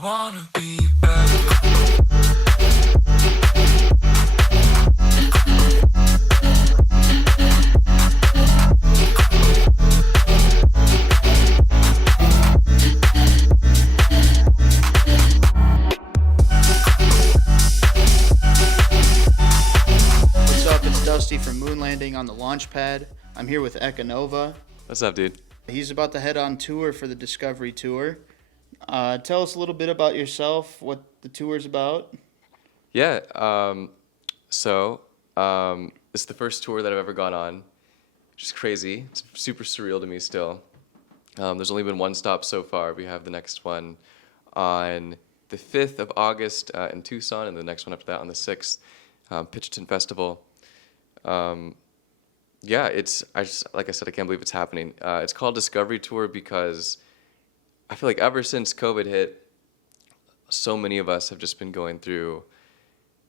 I wanna be better. What's up? It's Dusty from Lvnding on the launch pad. I'm here with Ekonovah. What's up, dude? He's about to head on tour for the Discovery Tour. Tell us a little bit about yourself, what the tour's about. Yeah, it's the first tour that I've ever gone on, which is crazy. It's super surreal to me still. There's only been one stop so far. We have the next one on the 5th of August in Tucson, and the next one after that on the 6th, Pitchton Festival. Like I said, I can't believe it's happening. It's called Discovery Tour because I feel like ever since COVID hit, so many of us have just been going through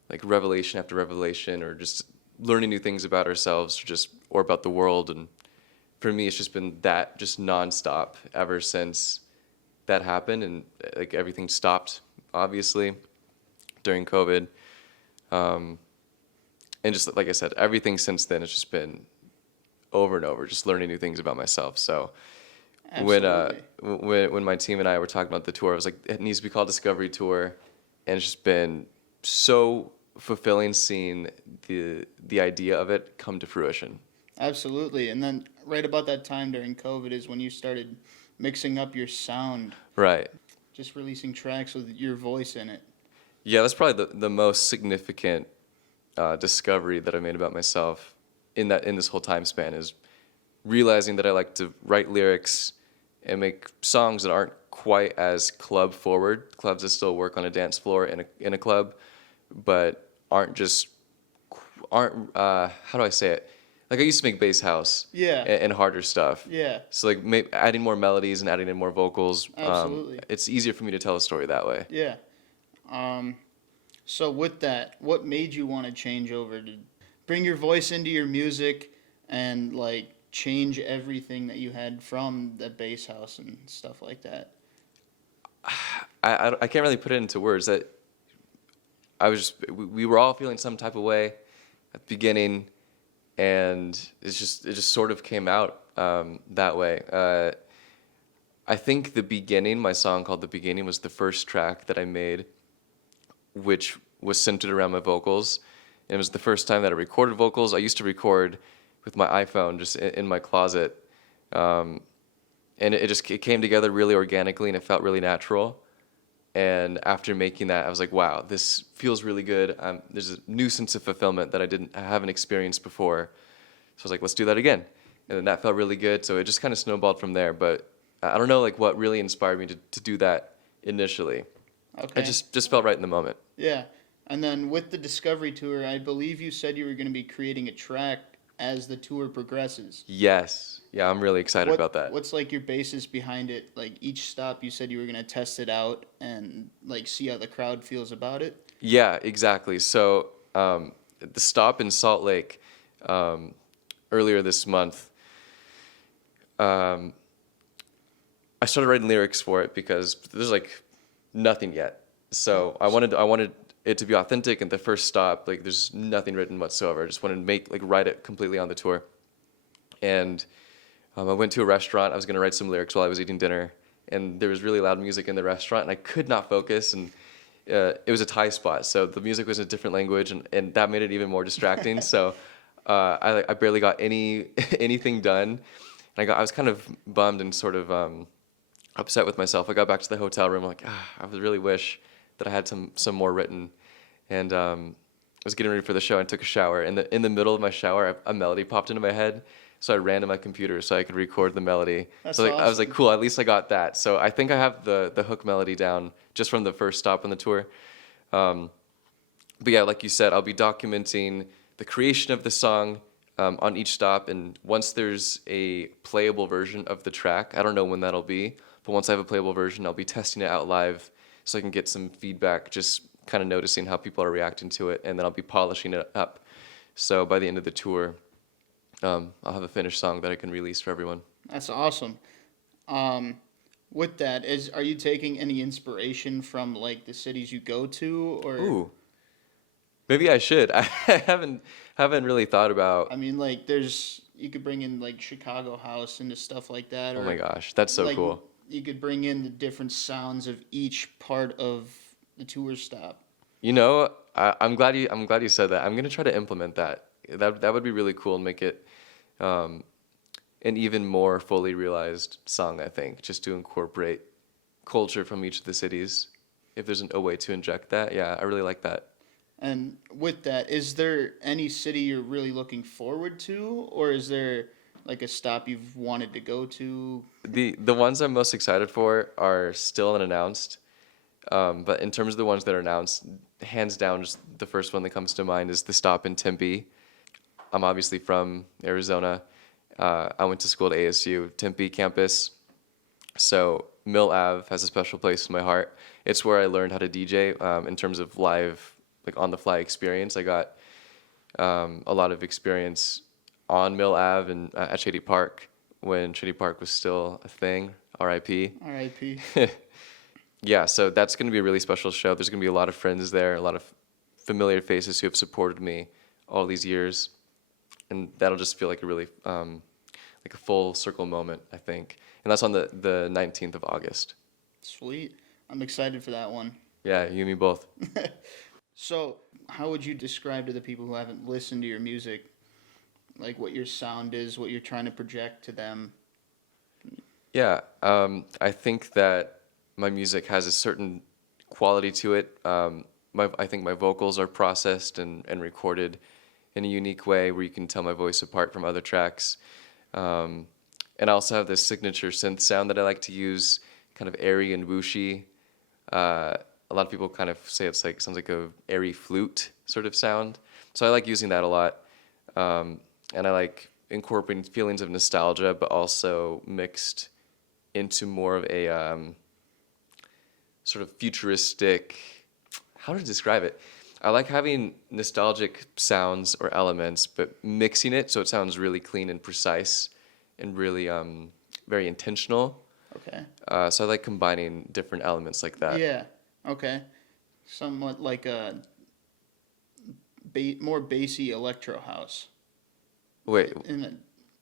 like revelation after revelation, or just learning new things about ourselves, or about the world. And for me, it's just been that just nonstop ever since that happened, and like everything stopped, obviously, during COVID. And just like I said, everything since then has just been over and over, just learning new things about myself. So when my team and I were talking about the tour, I was like, it needs to be called Discovery Tour, and it's just been so fulfilling seeing the idea of it come to fruition. Absolutely. And then right about that time during COVID is when you started mixing up your sound. Right. Just releasing tracks with your voice in it. Yeah, that's probably the most significant discovery that I made about myself in this whole time span, is realizing that I like to write lyrics and make songs that aren't quite as club forward. Clubs that still work on a dance floor in a club, but aren't how do I say it? Like I used to make bass house, yeah, and harder stuff. Yeah. So like adding more melodies and adding in more vocals. Absolutely. It's easier for me to tell a story that way. Yeah. So with that, what made you want to change over to bring your voice into your music and like change everything that you had from the bass house and stuff like that? I can't really put it into words. That we were all feeling some type of way at the beginning, and it just sort of came out that way. I think my song called The Beginning was the first track that I made, which was centered around my vocals. And it was the first time that I recorded vocals. I used to record with my iPhone just in my closet. And it came together really organically, and it felt really natural. And after making that, I was like, wow, this feels really good. There's a new sense of fulfillment that I haven't experienced before. So I was like, let's do that again. And then that felt really good. So it just kind of snowballed from there. But I don't know like what really inspired me to do that initially. Okay. It just felt right in the moment. Yeah. And then with the Discovery Tour, I believe you said you were going to be creating a track as the tour progresses. Yes. Yeah, I'm really excited about that. What's like your basis behind it? Like each stop you said you were going to test it out and like see how the crowd feels about it? Yeah, exactly. So the stop in Salt Lake earlier this month, I started writing lyrics for it because there's like nothing yet. So I wanted it to be authentic, and the first stop, like there's nothing written whatsoever. I just wanted to write it completely on the tour. And I went to a restaurant. I was going to write some lyrics while I was eating dinner, and there was really loud music in the restaurant, and I could not focus, and it was a Thai spot, so the music was in a different language, and that made it even more distracting. So I barely got anything done, and I was kind of bummed and sort of upset with myself. I got back to the hotel room, like, I really wish that I had some more written. And I was getting ready for the show and took a shower. And in the middle of my shower, a melody popped into my head. So I ran to my computer so I could record the melody. That's awesome. Awesome. I was like, cool, at least I got that. So I think I have the hook melody down just from the first stop on the tour. But yeah, like you said, I'll be documenting the creation of the song on each stop. And once there's a playable version of the track, I don't know when that'll be, but once I have a playable version, I'll be testing it out live so I can get some feedback, just kind of noticing how people are reacting to it, and then I'll be polishing it up. So by the end of the tour, I'll have a finished song that I can release for everyone. That's awesome. With that, are you taking any inspiration from like the cities you go to, or Ooh, maybe I should. I haven't really thought about. I mean, like there's you could bring in like Chicago house into stuff like that, Oh my or gosh, that's so like cool. you could bring in the different sounds of each part of the tour stop. You know, I'm glad you said that. I'm gonna try to implement that. That would be really cool and make it um, an even more fully realized song. I think just to incorporate culture from each of the cities. If there's a way to inject that, yeah, I really like that. And with that, is there any city you're really looking forward to, or is there like a stop you've wanted to go to? The ones I'm most excited for are still unannounced. But in terms of the ones that are announced, hands down, just the first one that comes to mind is the stop in Tempe. I'm obviously from Arizona. I went to school at ASU, Tempe campus. So Mill Ave has a special place in my heart. It's where I learned how to DJ in terms of live, like on the fly experience. I got a lot of experience on Mill Ave and at Shady Park when Shady Park was still a thing. R.I.P. R.I.P. Yeah, so that's going to be a really special show. There's going to be a lot of friends there, a lot of familiar faces who have supported me all these years, and that'll just feel like a really like a full circle moment, I think. And that's on the 19th of August. Sweet. I'm excited for that one. Yeah, you and me both. So, how would you describe to the people who haven't listened to your music, like what your sound is, what you're trying to project to them? Yeah, I think that my music has a certain quality to it. I think my vocals are processed and recorded in a unique way where you can tell my voice apart from other tracks. And I also have this signature synth sound that I like to use, kind of airy and whooshy. A lot of people kind of say it's like sounds like a airy flute sort of sound. So I like using that a lot, and I like incorporating feelings of nostalgia, but also mixed into more of a sort of futuristic. How to describe it? I like having nostalgic sounds or elements, but mixing it so it sounds really clean and precise, and really very intentional. Okay. So I like combining different elements like that. Yeah. Okay. Somewhat like a more bassy electro house. Wait, In a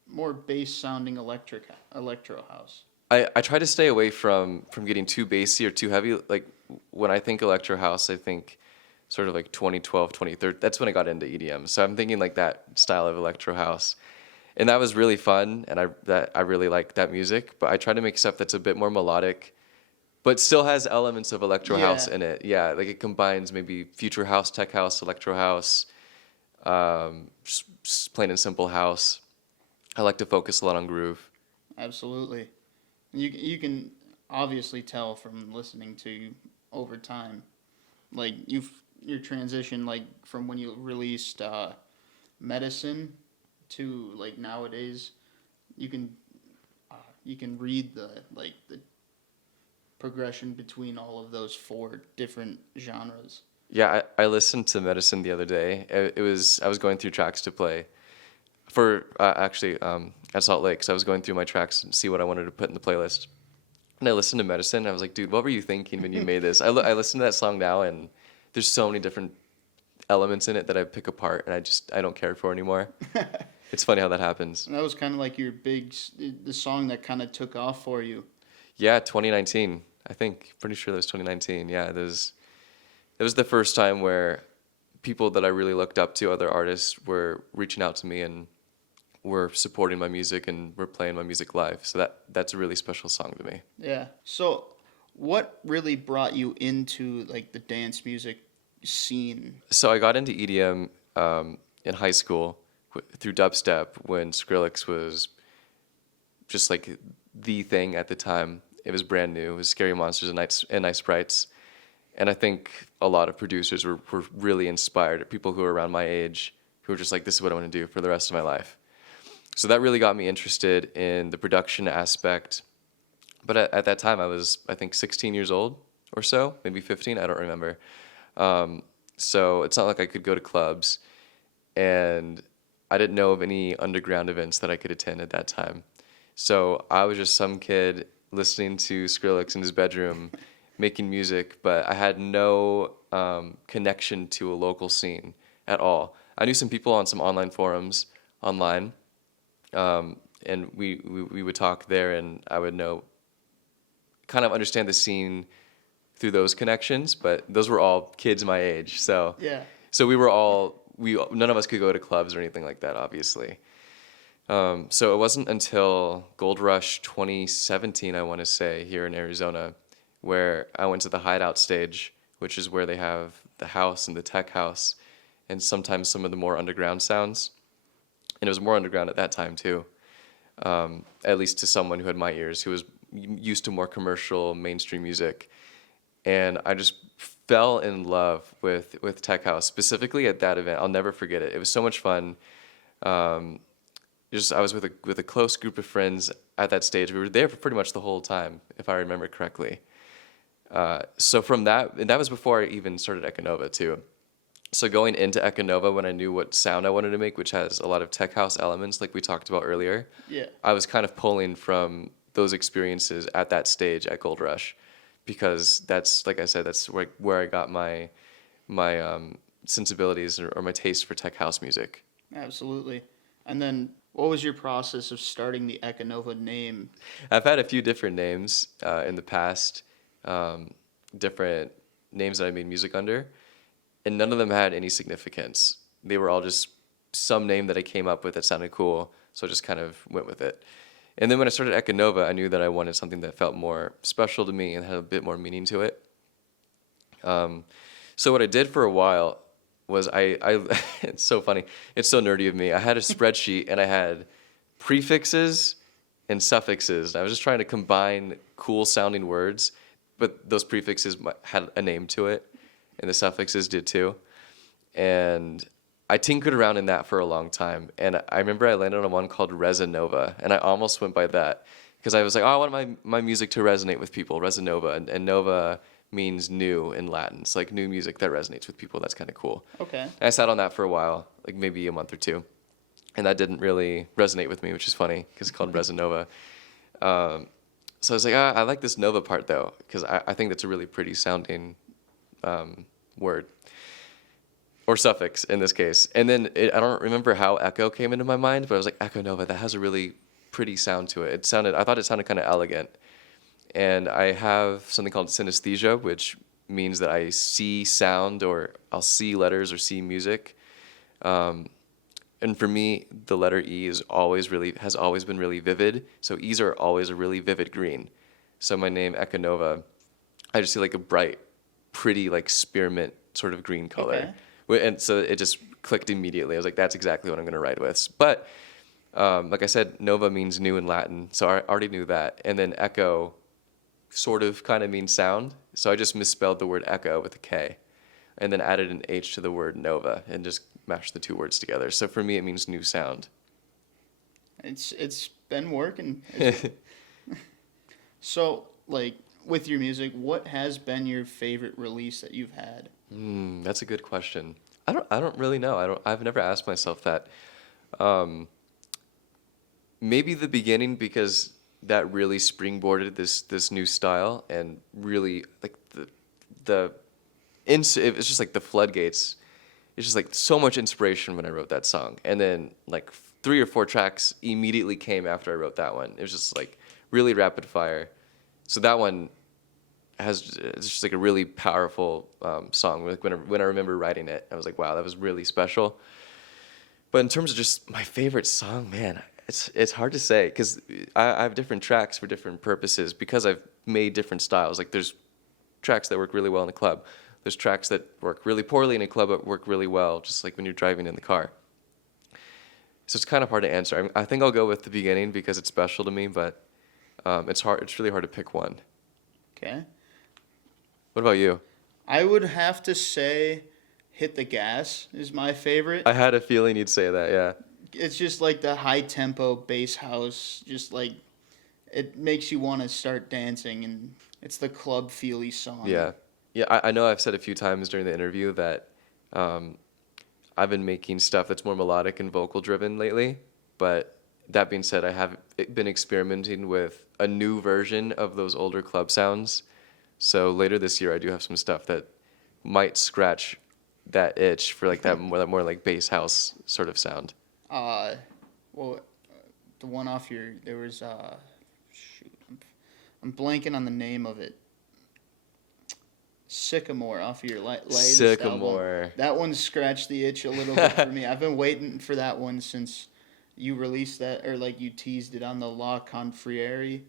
more bass sounding electro house. I try to stay away from getting too bassy or too heavy. Like when I think electro house, I think sort of like 2012, 2013. That's when I got into EDM. So I'm thinking like that style of electro house. And that was really fun, and I really like that music. But I try to make stuff that's a bit more melodic, but still has elements of electro house Yeah. in it. Yeah, like it combines maybe future house, tech house, electro house, just plain and simple house. I like to focus a lot on groove. Absolutely. You can obviously tell from listening to you over time, like your transition like from when you released Medicine to like nowadays, you can you can read the progression between all of those four different genres. Yeah, I listened to Medicine the other day. I was going through tracks to play for actually at Salt Lake. So I was going through my tracks and see what I wanted to put in the playlist. And I listened to Medicine. And I was like, dude, what were you thinking when you made this? I listen to that song now, and there's so many different elements in it that I pick apart, and I don't care for anymore. It's funny how that happens. And that was kind of like your the song that kind of took off for you. Yeah, 2019. I think pretty sure that was 2019. Yeah, it was the first time where people that I really looked up to, other artists, were reaching out to me and were supporting my music and were playing my music live. So that's a really special song to me. Yeah. So, what really brought you into like the dance music scene? So I got into EDM in high school through dubstep when Skrillex was just like the thing at the time. It was brand new. It was Scary Monsters and Nice Sprites. And I think a lot of producers were really inspired, people who were around my age, who were just like, this is what I want to do for the rest of my life. So that really got me interested in the production aspect. But at that time, I was, I think, 16 years old or so, maybe 15, I don't remember. So it's not like I could go to clubs, and I didn't know of any underground events that I could attend at that time. So I was just some kid listening to Skrillex in his bedroom, making music, but I had no connection to a local scene at all. I knew some people on some online forums online, and we would talk there, and I would kind of understand the scene through those connections, but those were all kids my age, so Yeah. so none of us could go to clubs or anything like that, obviously. So it wasn't until Gold Rush 2017, I want to say, here in Arizona, where I went to the Hideout stage, which is where they have the house and the tech house, and sometimes some of the more underground sounds. And it was more underground at that time too, at least to someone who had my ears, who was used to more commercial, mainstream music. And I just fell in love with tech house, specifically at that event. I'll never forget it. It was so much fun. I was with a close group of friends at that stage. We were there for pretty much the whole time, if I remember correctly. So from that, and that was before I even started Ekonovah too. So going into Ekonovah, when I knew what sound I wanted to make, which has a lot of tech house elements, like we talked about earlier, Yeah. I was kind of pulling from those experiences at that stage at Gold Rush, because that's, like I said, that's where I got my sensibilities or my taste for tech house music. Absolutely. And then, what was your process of starting the Ekonovah name? I've had a few different names in the past, different names that I made music under, and none of them had any significance. They were all just some name that I came up with that sounded cool, so I just kind of went with it. And then when I started Ekonovah, I knew that I wanted something that felt more special to me and had a bit more meaning to it. So what I did for a while was I it's so funny, it's so nerdy of me. I had a spreadsheet and I had prefixes and suffixes. I was just trying to combine cool sounding words, but those prefixes had a name to it, and the suffixes did too. And I tinkered around in that for a long time, and I remember I landed on one called Resonova, and I almost went by that because I was like, oh, I want my music to resonate with people, Resonova, and Nova means new in Latin. It's like new music that resonates with people. That's kind of cool. Okay. And I sat on that for a while, like maybe a month or two, and that didn't really resonate with me, which is funny because it's called Resonova. So I was like, I like this Nova part though, because I think that's a really pretty sounding word. Or suffix in this case. And then I don't remember how echo came into my mind, but I was like, Ekonovah, that has a really pretty sound to it. I thought it sounded kind of elegant. And I have something called synesthesia, which means that I see sound, or I'll see letters or see music. And for me, the letter E has always been really vivid. So E's are always a really vivid green. So my name, Ekonovah, I just see like a bright, pretty, like spearmint sort of green color. Okay. And so it just clicked immediately. I was like, that's exactly what I'm going to write with. But like I said, Nova means new in Latin, so I already knew that. And then echo sort of kind of means sound, so I just misspelled the word echo with a K, and then added an H to the word Nova, and just mashed the two words together. So for me, it means new sound. It's been working. So, like, with your music, what has been your favorite release that you've had? That's a good question. I don't really know. I've never asked myself that. Maybe the beginning, because that really springboarded this new style, and really like it's just like the floodgates. It's just like so much inspiration when I wrote that song, and then like 3 or 4 tracks immediately came after I wrote that one. It was just like really rapid fire. So that one it's just like a really powerful song. Like when I remember writing it, I was like, wow, that was really special. But in terms of just my favorite song, man, it's hard to say, because I have different tracks for different purposes, because I've made different styles. Like there's tracks that work really well in a club. There's tracks that work really poorly in a club but work really well, just like when you're driving in the car. So it's kind of hard to answer. I think I'll go with the beginning because it's special to me, but it's hard. It's really hard to pick one. Okay. What about you? I would have to say Hit the Gas is my favorite. I had a feeling you'd say that, yeah. It's just like the high tempo bass house, just like it makes you want to start dancing, and it's the club feely song. Yeah. Yeah, I know I've said a few times during the interview that I've been making stuff that's more melodic and vocal driven lately, but That being said, I have been experimenting with a new version of those older club sounds. So later this year, I do have some stuff that might scratch that itch for like that more like bass house sort of sound. Well, the one off there was shoot, I'm blanking on the name of it. Sycamore off of your latest Sycamore. album. That one scratched the itch a little bit for me. I've been waiting for that one since you released that, or like you teased it on the La Confriere.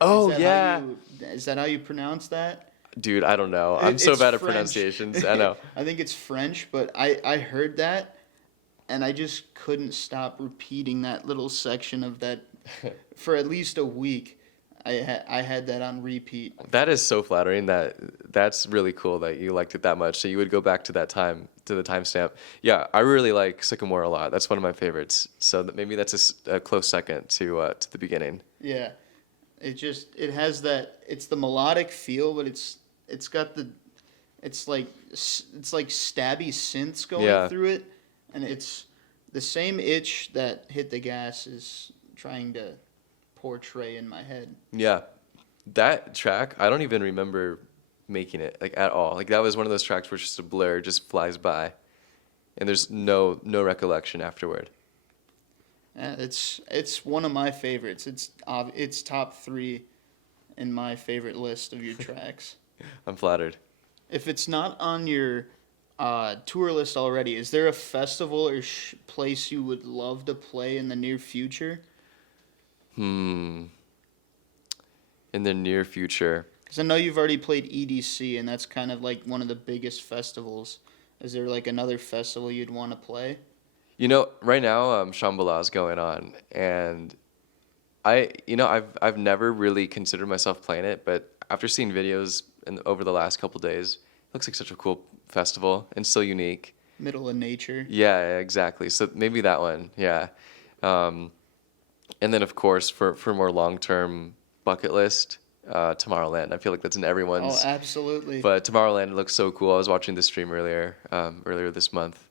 Oh, yeah. Is that how you pronounce that? Dude, I don't know. I'm so It's bad at French. pronunciations. I know. I think it's French, but I heard that, and I just couldn't stop repeating that little section of that for at least a week. I had that on repeat. That is so flattering. That's really cool that you liked it that much. So you would go back to that time, to the timestamp. Yeah, I really like Sycamore a lot. That's one of my favorites. So maybe that's a close second to the beginning. Yeah, it has that. It's the melodic feel, but it's got it's like stabby synths going through it, and it's the same itch that Hit the Gas is trying to portray in my head. Yeah, that track, I don't even remember making it like at all. Like that was one of those tracks where it's just a blur, just flies by, and there's no recollection afterward. Yeah, it's one of my favorites. It's top 3 in my favorite list of your tracks. I'm flattered. If it's not on your tour list already, is there a festival or place you would love to play in the near future? In the near future. Because I know you've already played EDC, and that's kind of like one of the biggest festivals. Is there like another festival you'd want to play? You know, right now, Shambhala is going on, and I've never really considered myself playing it, but after seeing videos over the last couple days, it looks like such a cool festival and so unique. Middle of nature. Yeah, exactly. So maybe that one, yeah. And then, of course, for more long-term bucket list, Tomorrowland. I feel like that's in everyone's. Oh, absolutely. But Tomorrowland looks so cool. I was watching the stream earlier this month.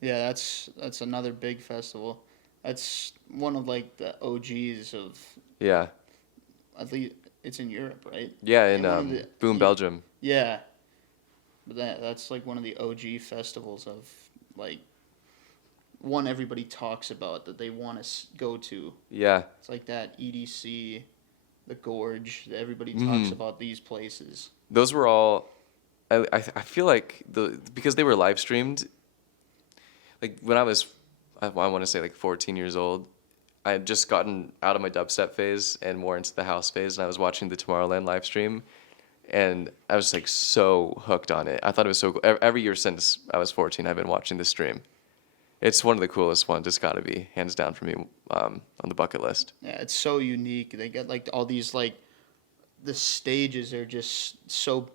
Yeah, that's another big festival. That's one of like the OGs of. Yeah. At least it's in Europe, right? Yeah, in Boom, Belgium. Yeah, but that's like one of the OG festivals of like one everybody talks about that they want to go to. Yeah. It's like that EDC, the Gorge. Everybody talks about these places. Those were all. I feel like because they were live streamed. Like when I want to say like 14 years old, I had just gotten out of my dubstep phase and more into the house phase, and I was watching the Tomorrowland live stream, and I was like so hooked on it. I thought it was so cool. Every year since I was 14, I've been watching the stream. It's one of the coolest ones. It's got to be hands down for me on the bucket list. Yeah, it's so unique. They got like all these like the stages are just so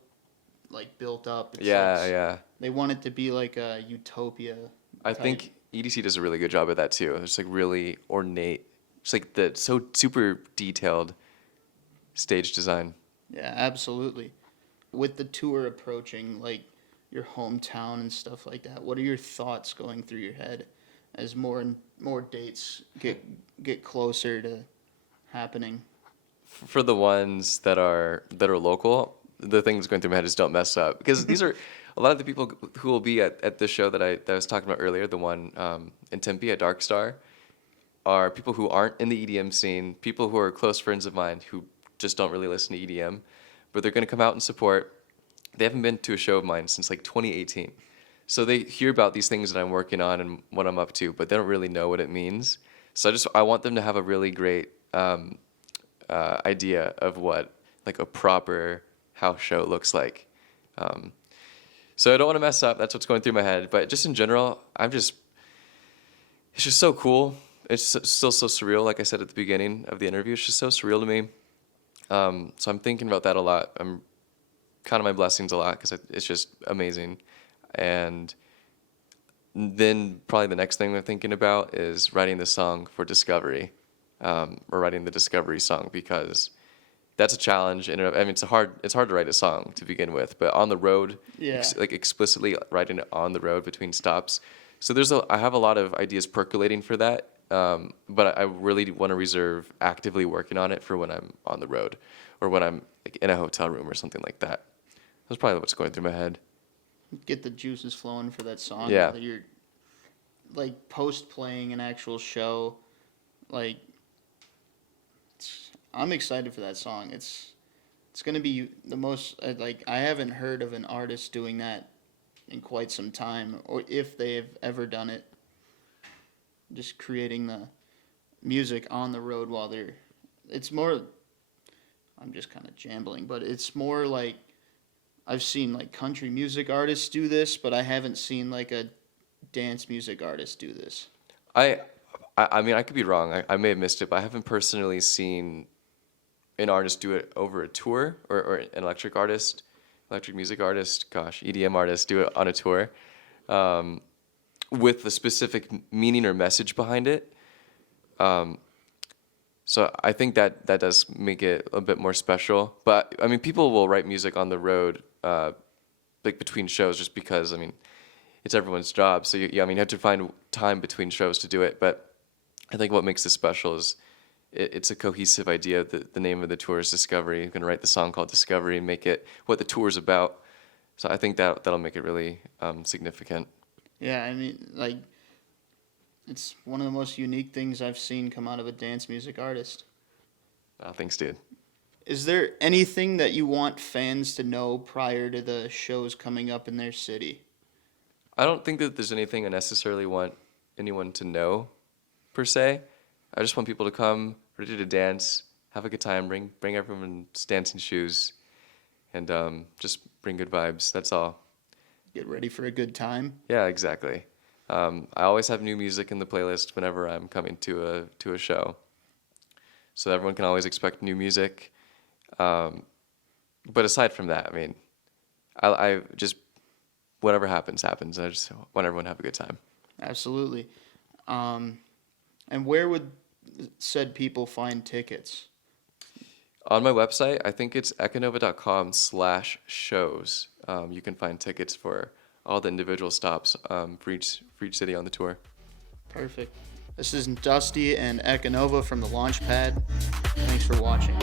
like built up. It's Yeah. They want it to be like a utopia. I think EDC does a really good job of that too. It's like really ornate. It's like the so super detailed stage design. Yeah, absolutely. With the tour approaching, like your hometown and stuff like that, what are your thoughts going through your head as more and more dates get closer to happening? For the ones that are local, the things going through my head is don't mess up, because these are a lot of the people who will be at this show that I was talking about earlier, the one in Tempe at Dark Star, are people who aren't in the EDM scene, people who are close friends of mine who just don't really listen to EDM, but they're going to come out and support. They haven't been to a show of mine since like 2018. So they hear about these things that I'm working on and what I'm up to, but they don't really know what it means. So I want them to have a really great idea of what like a proper house show looks like. So I don't want to mess up. That's what's going through my head. But just in general, it's just so cool. It's still so surreal. Like I said at the beginning of the interview, it's just so surreal to me. So I'm thinking about that a lot. I'm counting my blessings a lot because it's just amazing. And then probably the next thing I'm thinking about is writing the song for Discovery, or writing the Discovery song, because that's a challenge. I mean, it's hard to write a song to begin with, but on the road, like explicitly writing it on the road between stops. So I have a lot of ideas percolating for that, But I really want to reserve actively working on it for when I'm on the road or when I'm like, in a hotel room or something like that. That's probably what's going through my head. Get the juices flowing for that song. Yeah. That you're like post playing an actual show. Like, I'm excited for that song. It's gonna be the most like I haven't heard of an artist doing that in quite some time, or if they have ever done it. Just creating the music on the road while they're. It's more. I'm just kind of jambling, but it's more like I've seen like country music artists do this, but I haven't seen like a dance music artist do this. I mean, I could be wrong. I may have missed it, but I haven't personally seen an artist do it over a tour or an electric music artist, EDM artist do it on a tour with the specific meaning or message behind it. So I think that does make it a bit more special. But, I mean, people will write music on the road like between shows just because, I mean, it's everyone's job. So, you have to find time between shows to do it. But I think what makes this special is it's a cohesive idea. The name of the tour is Discovery. You're going to write the song called Discovery and make it what the tour's about. So I think that'll make it really significant. Yeah, I mean, like, it's one of the most unique things I've seen come out of a dance music artist. Thanks, dude. Is there anything that you want fans to know prior to the shows coming up in their city? I don't think that there's anything I necessarily want anyone to know, per se. I just want people to come, ready to dance, have a good time, bring everyone's dancing shoes, and just bring good vibes. That's all. Get ready for a good time? Yeah, exactly. I always have new music in the playlist whenever I'm coming to a show, so everyone can always expect new music. But aside from that, I mean, I just whatever happens. I just want everyone to have a good time. Absolutely. And where would said people find tickets? On my website, I think it's ekonovah.com/shows. You can find tickets for all the individual stops for each city on the tour. Perfect. This is Dusty and Ekonovah from the Launchpad. Thanks for watching.